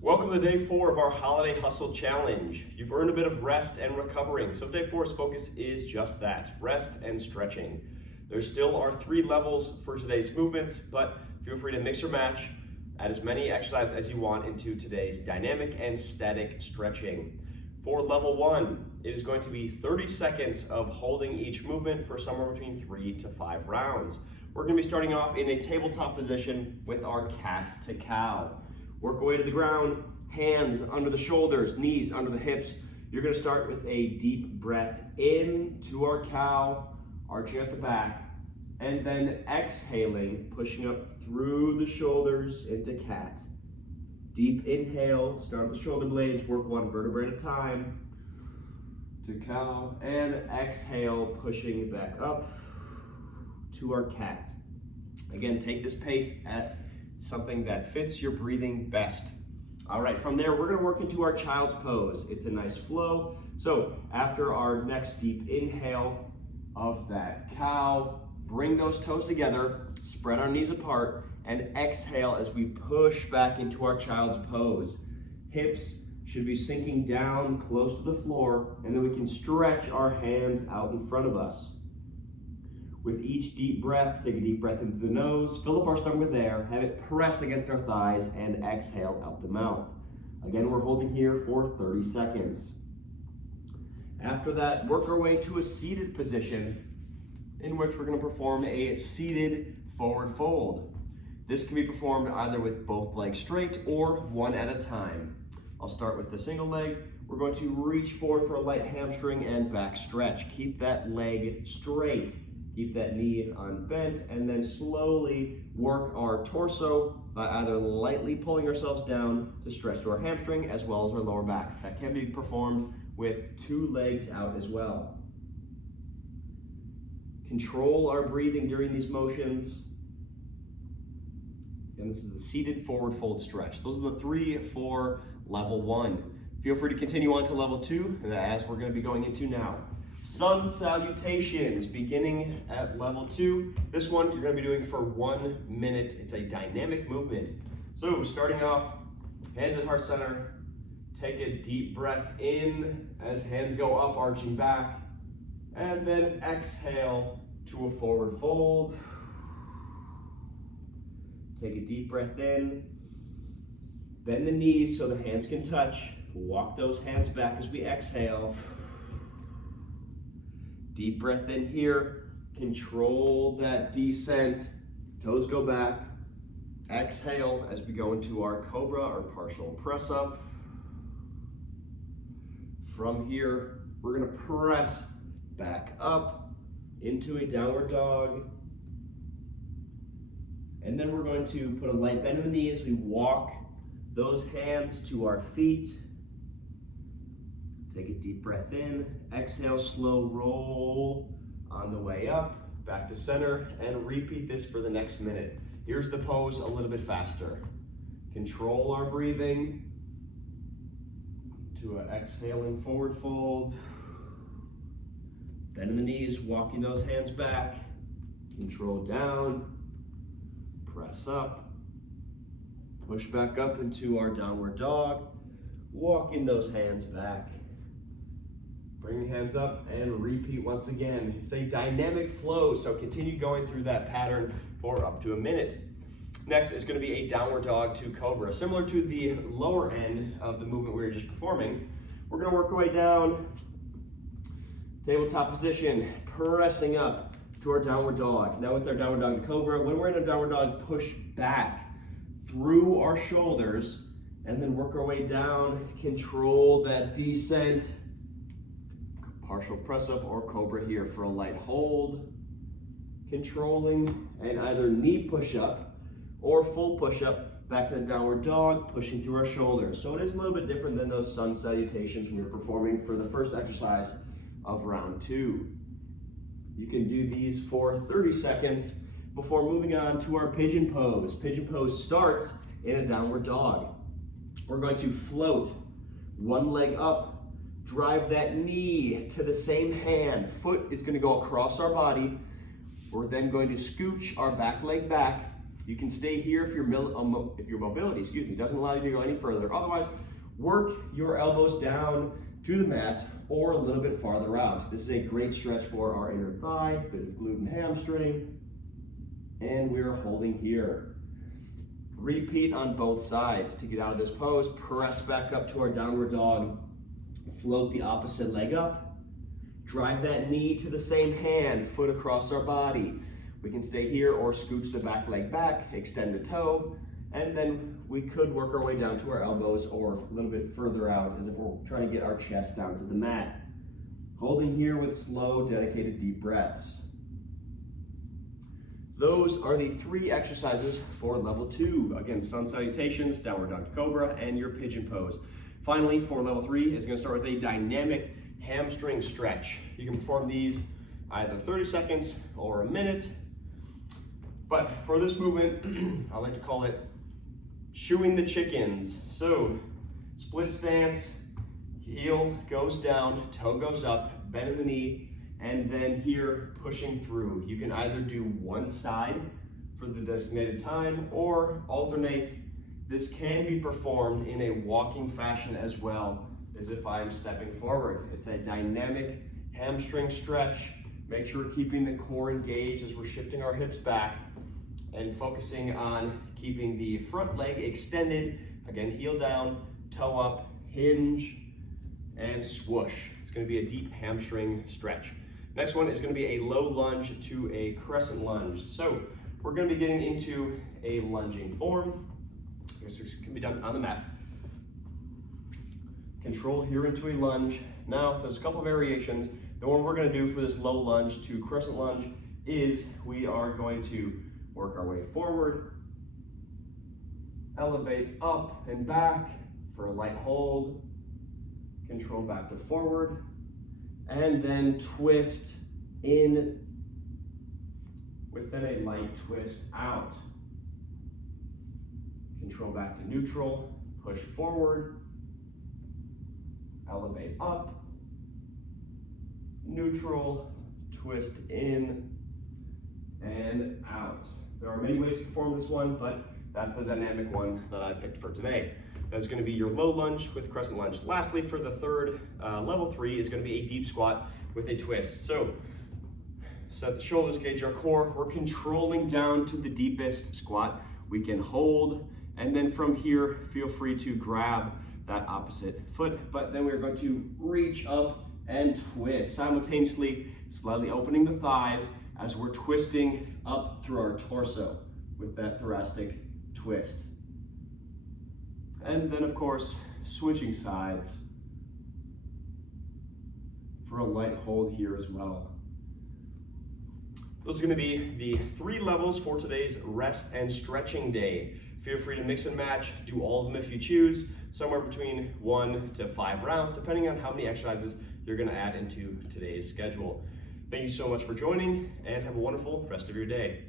Welcome to day 4 of our Holiday Hustle Challenge. You've earned a bit of rest and recovering, so day 4's focus is just that, rest and stretching. There still are 3 levels for today's movements, but feel free to mix or match, add as many exercises as you want into today's dynamic and static stretching. For level 1, it is going to be 30 seconds of holding each movement for somewhere between 3 to 5 rounds. We're going to be starting off in a tabletop position with our cat to cow. Work away to the ground, hands under the shoulders, knees under the hips. You're going to start with a deep breath in to our cow, arching at the back, and then exhaling, pushing up through the shoulders into cat. Deep inhale, start with the shoulder blades, work one vertebra at a time to cow, and exhale, pushing back up to our cat. Again, take this pace at something that fits your breathing best. All right, from there, we're gonna work into our child's pose. It's a nice flow. So after our next deep inhale of that cow, bring those toes together, spread our knees apart, and exhale as we push back into our child's pose. Hips should be sinking down close to the floor, and then we can stretch our hands out in front of us. With each deep breath, take a deep breath into the nose, fill up our stomach with air, have it press against our thighs, and exhale out the mouth. Again, we're holding here for 30 seconds. After that, work our way to a seated position in which we're going to perform a seated forward fold. This can be performed either with both legs straight or one at a time. I'll start with the single leg. We're going to reach forward for a light hamstring and back stretch. Keep that leg straight. Keep that knee unbent, and then slowly work our torso by either lightly pulling ourselves down to stretch to our hamstring as well as our lower back. That can be performed with 2 legs out as well. Control our breathing during these motions. And this is the seated forward fold stretch. Those are the 3 for level 1. Feel free to continue on to level 2, as we're going to be going into now. Sun salutations, beginning at level 2. This one you're going to be doing for 1 minute. It's a dynamic movement. So starting off, hands at heart center. Take a deep breath in as hands go up, arching back. And then exhale to a forward fold. Take a deep breath in. Bend the knees so the hands can touch. Walk those hands back as we exhale. Deep breath in here, control that descent, toes go back, exhale as we go into our cobra or partial press up. From here, we're gonna press back up into a downward dog. And then we're going to put a light bend in the knees. We walk those hands to our feet. Take a deep breath in, exhale, slow roll on the way up, back to center, and repeat this for the next minute. Here's the pose a little bit faster. Control our breathing to an exhaling forward fold. Bend in the knees, walking those hands back. Control down, press up, push back up into our downward dog, walking those hands back. Bring your hands up and repeat once again. It's a dynamic flow, so continue going through that pattern for up to a minute. Next is going to be a downward dog to cobra. Similar to the lower end of the movement we were just performing, we're going to work our way down, tabletop position, pressing up to our downward dog. Now with our downward dog to cobra, when we're in a downward dog, push back through our shoulders and then work our way down, control that descent. Partial press up or cobra here for a light hold. Controlling and either knee push up or full push up back to the downward dog, pushing through our shoulders. So it is a little bit different than those sun salutations we were performing for the first exercise of round 2. You can do these for 30 seconds before moving on to our pigeon pose. Pigeon pose starts in a downward dog. We're going to float one leg up, drive that knee to the same hand. Foot is going to go across our body. We're then going to scooch our back leg back, You can stay here if your mobility, doesn't allow you to go any further. Otherwise, work your elbows down to the mat or a little bit farther out. This is a great stretch for our inner thigh, bit of glute and hamstring, and we're holding here. Repeat on both sides. To get out of this pose, press back up to our downward dog, float the opposite leg up, drive that knee to the same hand, foot across our body. We can stay here or scooch the back leg back, extend the toe, and then we could work our way down to our elbows or a little bit further out as if we're trying to get our chest down to the mat. Holding here with slow, dedicated deep breaths. Those are the 3 exercises for level 2. Again, sun salutations, downward dog cobra, and your pigeon pose. Finally, for level 3 is going to start with a dynamic hamstring stretch. You can perform these either 30 seconds or a minute. But for this movement, I like to call it chewing the chickens. So, split stance, heel goes down, toe goes up, bend in the knee, and then here pushing through. You can either do one side for the designated time or alternate. This can be performed in a walking fashion as well as if I'm stepping forward. It's a dynamic hamstring stretch. Make sure we're keeping the core engaged as we're shifting our hips back and focusing on keeping the front leg extended. Again, heel down, toe up, hinge, and swoosh. It's going to be a deep hamstring stretch. Next one is going to be a low lunge to a crescent lunge. So we're going to be getting into a lunging form. This can be done on the mat. Control here into a lunge. Now, there's a couple variations. The one we're going to do for this low lunge to crescent lunge is we are going to work our way forward, elevate up and back for a light hold, control back to forward, and then twist in with then a light twist out. Control back to neutral, push forward, elevate up, neutral, twist in and out. There are many ways to perform this one, but that's the dynamic one that I picked for today. That's going to be your low lunge with crescent lunge. Lastly, for the third, level 3 is going to be a deep squat with a twist. So set the shoulders, engage our core. We're controlling down to the deepest squat. We can hold, and then from here, feel free to grab that opposite foot, but then we're going to reach up and twist, simultaneously slightly opening the thighs as we're twisting up through our torso with that thoracic twist. And then, of course, switching sides for a light hold here as well. Those are going to be the 3 levels for today's rest and stretching day. Feel free to mix and match, do all of them if you choose, somewhere between 1 to 5 rounds, depending on how many exercises you're going to add into today's schedule. Thank you so much for joining, and have a wonderful rest of your day.